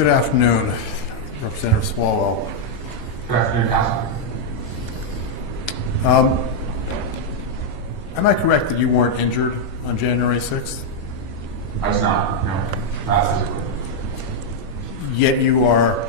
Good afternoon, Representative Swalwell. Good afternoon, Councilman. Am I correct that you weren't injured on January 6th? I was not, no, not physically. Yet you are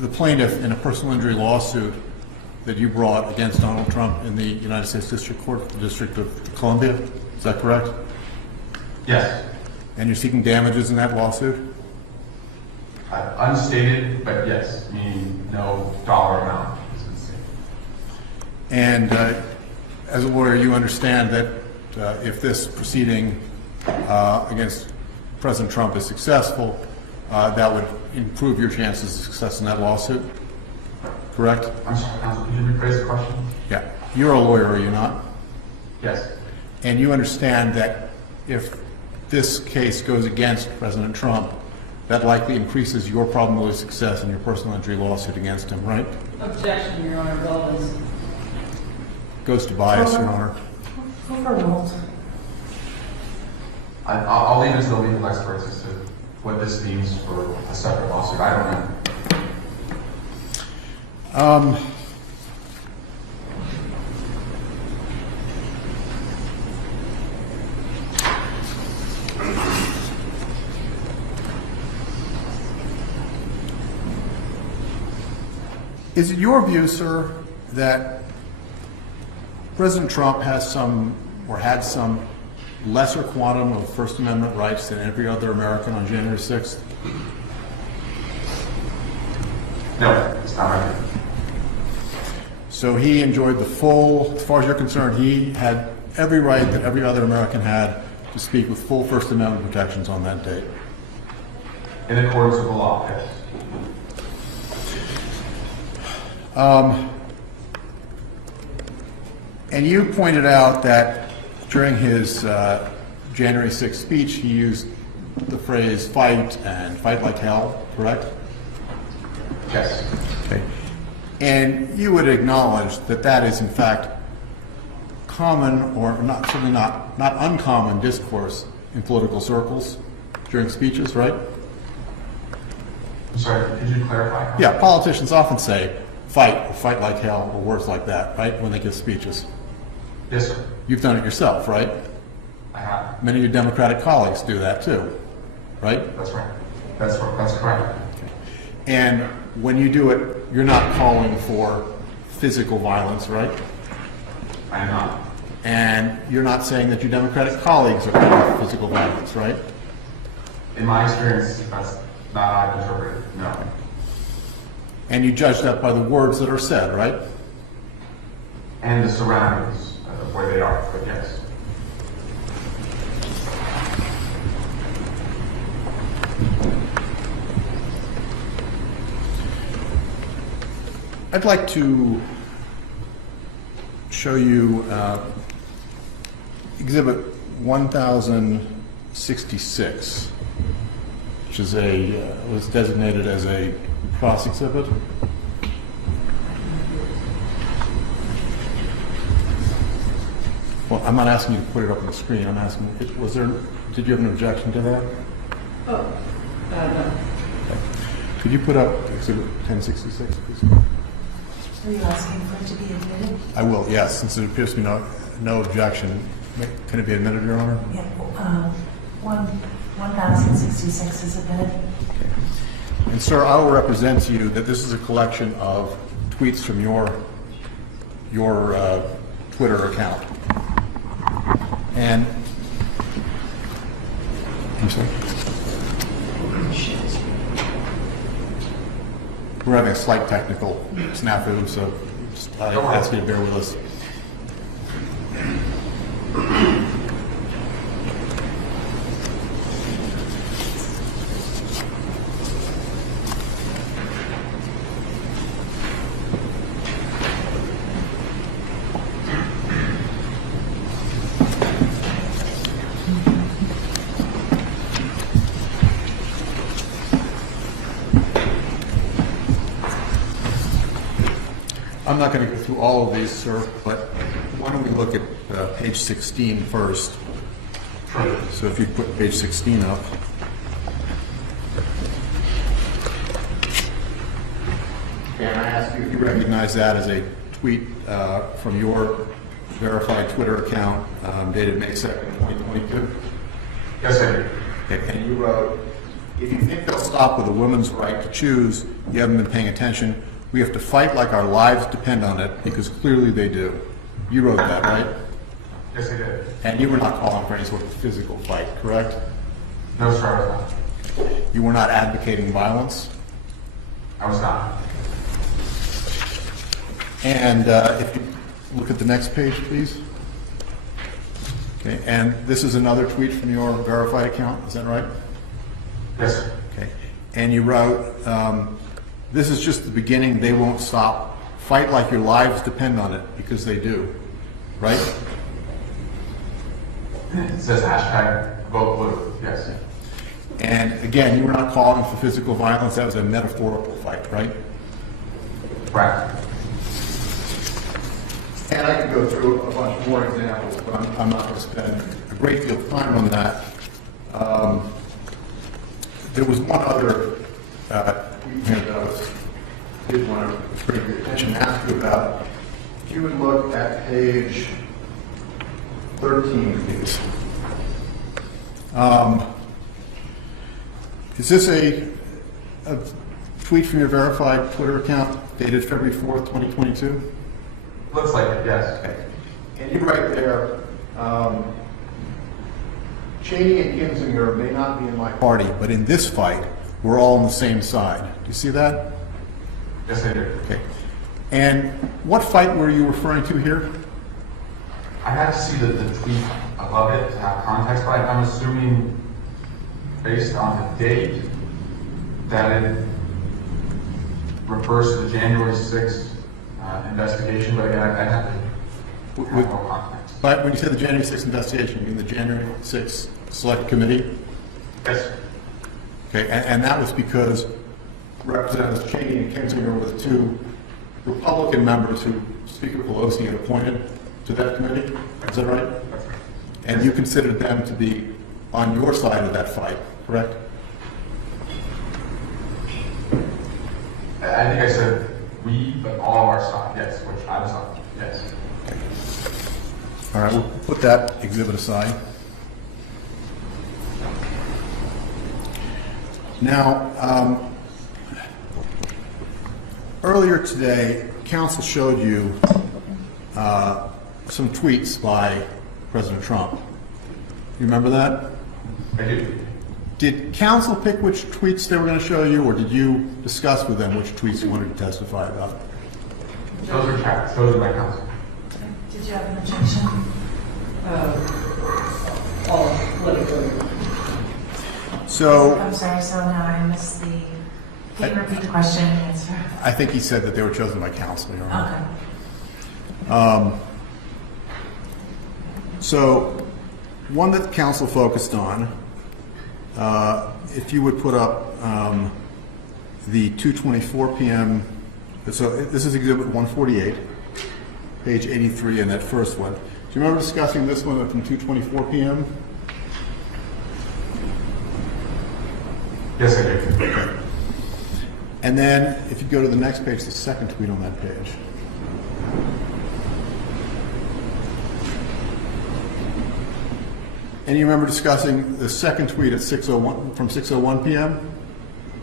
the plaintiff in a personal injury lawsuit that you brought against Donald Trump in the United States District Court, the District of Columbia. Is that correct? Yes. And you're seeking damages in that lawsuit? Unstated, but yes, meaning no dollar amount is unstated. And as a lawyer, you understand that if this proceeding against President Trump is successful, that would improve your chances of success in that lawsuit, correct? I'm sorry, Council, could you rephrase the question? Yeah. You're a lawyer, are you not? Yes. And you understand that if this case goes against President Trump, that likely increases your probability of success in your personal injury lawsuit against him, right? Objection, Your Honor. Relevance. Goes to bias, Your Honor. Overruled. I'll leave it to the legal experts as to what this means for a separate lawsuit. I don't know. Is it your view, sir, that President Trump has some, or had some, lesser quantum of First Amendment rights than every other American on January 6th? No, it's not my view. So he enjoyed the full, as far as you're concerned, he had every right that every other American had to speak with full First Amendment protections on that date? In accordance with the law, yes. And you pointed out that during his January 6th speech, he used the phrase fight and fight like hell, correct? Yes. Okay. And you would acknowledge that that is in fact common, or not, certainly not uncommon discourse in political circles during speeches, right? I'm sorry, could you clarify? Yeah, politicians often say fight or fight like hell or words like that, right, when they give speeches. Yes, sir. You've done it yourself, right? I have. Many of your Democratic colleagues do that too, right? That's right. That's correct. And when you do it, you're not calling for physical violence, right? I am not. And you're not saying that your Democratic colleagues are calling for physical violence, right? In my experience, that's not how I've interpreted it, no. And you judge that by the words that are said, right? And the surroundings of where they are, but yes. I'd like to show you Exhibit 1066, which is was designated as a cross exhibit. Well, I'm not asking you to put it up on the screen. I'm asking, did you have an objection to that? Oh, no. Could you put up Exhibit 1066, please? Are you asking for it to be admitted? I will, yes, since there appears to be no objection. Can it be admitted, Your Honor? Yeah, 1066 is admitted. And sir, I will represent to you that this is a collection of tweets from your Twitter account. And I'm sorry. We're having a slight technical snafu, so I ask you to bear with us. I'm not going to go through all of these, sir, but why don't we look at page 16 first. So if you put page 16 up. you if you recognize that as a tweet from your verified Twitter account dated May 2nd, 2022? Yes, I do. Okay, and you wrote, if you think they'll stop with a woman's right to choose, you haven't been paying attention. We have to fight like our lives depend on it, because clearly they do. You wrote that, right? Yes, I did. And you were not calling for any sort of physical fight, correct? No, sir, I was not. You were not advocating violence? I was not. And if you look at the next page, please. Okay, and this is another tweet from your verified account, is that right? Yes, sir. Okay, and you wrote, this is just the beginning, they won't stop. Fight like your lives depend on it, because they do, right? It says hashtag vote blue. Yes. And again, you were not calling for physical violence, that was a metaphorical fight, right? Right. And I could go through a bunch more examples, but I'm not going to spend a great deal of time on that. There was one other tweet here that I did want to bring your attention and ask you about. If you would look at page 13, please. Is this a tweet from your verified Twitter account dated February 4th, 2022? Looks like it, yes. Okay. And you write there, Cheney and Kinzinger may not be in my party, but in this fight, we're all on the same side. Do you see that? Yes, I do. Okay. And what fight were you referring to here? I had to see the tweet above it to have context, but I'm assuming based on the date that it refers to the January 6th investigation, but again, I have to have more context. But when you say the January 6th investigation, you mean the January 6th Select Committee? Yes. Okay, and that was because Representatives Cheney and Kinzinger were the two Republican members who Speaker Pelosi had appointed to that committee? Is that right? And you considered them to be on your side of that fight, correct? I think I said we, but all of our side, yes, which I was on, yes. All right, we'll put that exhibit aside. Now, earlier today, Council showed you some tweets by President Trump. You remember that? I do. Did Council pick which tweets they were going to show you, or did you discuss with them which tweets you wanted to testify about? Those are checked. Those are my counsel. Did you have an objection? I'll let it go. So, I'm sorry, so now I missed the, can you repeat the question and answer? I think he said that they were chosen by Council. Your Honor. Okay. So, one that Council focused on, if you would put up the 2:24 p.m. So this is Exhibit 148, page 83, and that first one. Do you remember discussing this one from 2:24 p.m.? Yes, I do. Okay. And then, if you go to the next page, the second tweet on that page. And you remember discussing the second tweet at 6:01 from 6:01 p.m.?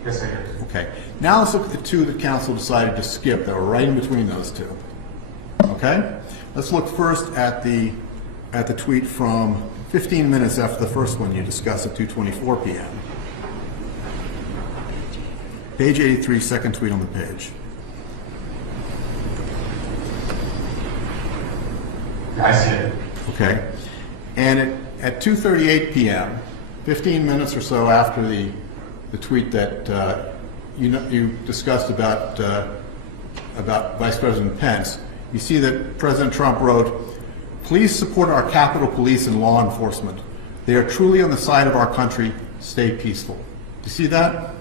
Yes, I do. Okay. Now let's look at the two that Council decided to skip that were right in between those two. Okay? Let's look first at the tweet from 15 minutes after the first one you discussed at 2:24 p.m. Page 83, second tweet on the page. I see it. Okay. And at 2:38 p.m., 15 minutes or so after the tweet that you discussed about Vice President Pence, you see that President Trump wrote, "Please support our Capitol Police and law enforcement. They are truly on the side of our country. Stay peaceful." Do you see that?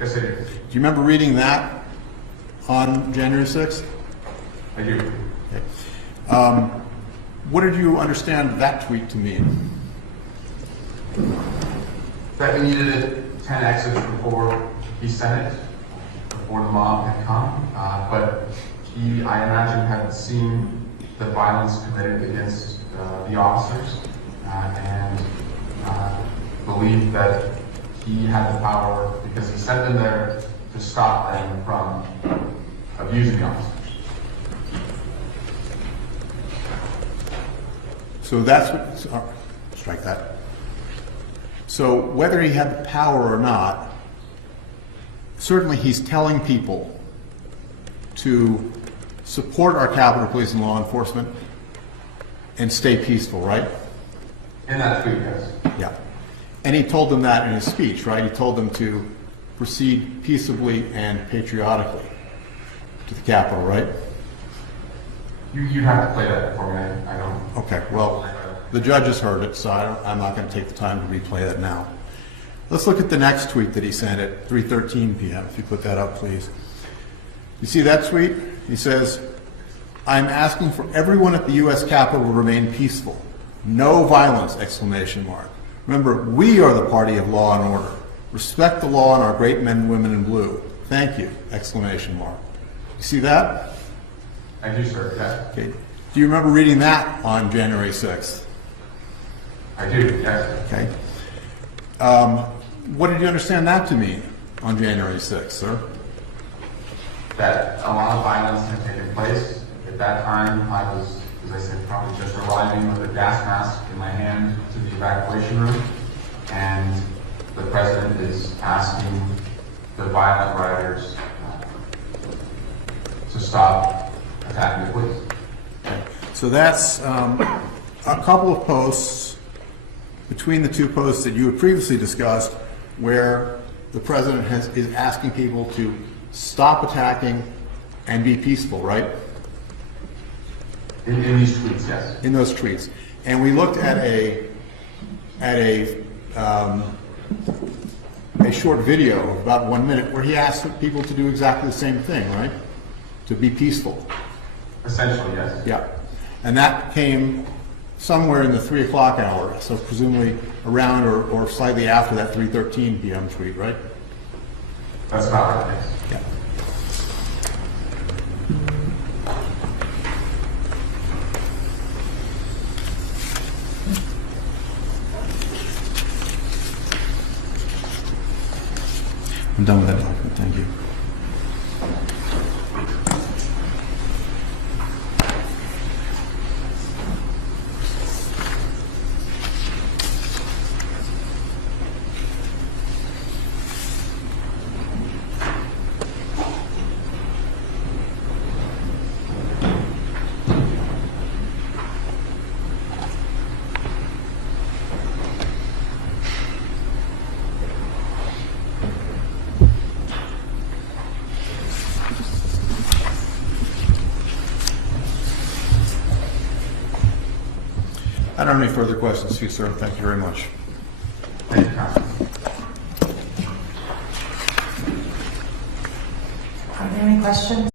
Yes, I do. Do you remember reading that on January 6th? I do. Okay. What did you understand that tweet to mean? That we needed 10 exits before he sent it, before the mob had come, but he, I imagine, had seen the violence committed against the officers and believed that he had the power because he sent them there to stop them from abusing the officers. So that's what, strike that. So whether he had the power or not, certainly he's telling people to support our Capitol Police and law enforcement and stay peaceful, right? In that tweet, yes. Yeah. And he told them that in his speech, right? He told them to proceed peaceably and patriotically to the Capitol, right? You have to play that for me. I don't. Okay, well, the judges heard it, so I'm not going to take the time to replay that now. Let's look at the next tweet that he sent at 3:13 p.m. If you put that up, please. You see that tweet? He says, "I'm asking for everyone at the U.S. Capitol to remain peaceful. No violence!" Exclamation mark. Remember, we are the party of law and order. Respect the law and our great men and women in blue. Thank you! Exclamation mark. You see that? I do, sir. Yes. Okay. Do you remember reading that on January 6th? I do. Yes. Okay. What did you understand that to mean on January 6th, sir? That a lot of violence had taken place. At that time, I was, as I said, probably just arriving with a gas mask in my hand to the evacuation room, and the president is asking the violent rioters to stop attacking the police. Okay. So that's a couple of posts between the two posts that you had previously discussed where the president is asking people to stop attacking and be peaceful, right? In these tweets, yes. In those tweets. And we looked at a short video of about 1 minute where he asked people to do exactly the same thing, right? To be peaceful. Essentially, yes. Yeah. And that came somewhere in the 3 o'clock hour, so presumably around or slightly after that 3:13 p.m. tweet, right? That's about right, yes. Yeah. I'm done with that document, thank you. I don't have any further questions for you, sir. Thank you very much. Thank you, Counsel. Are there any questions?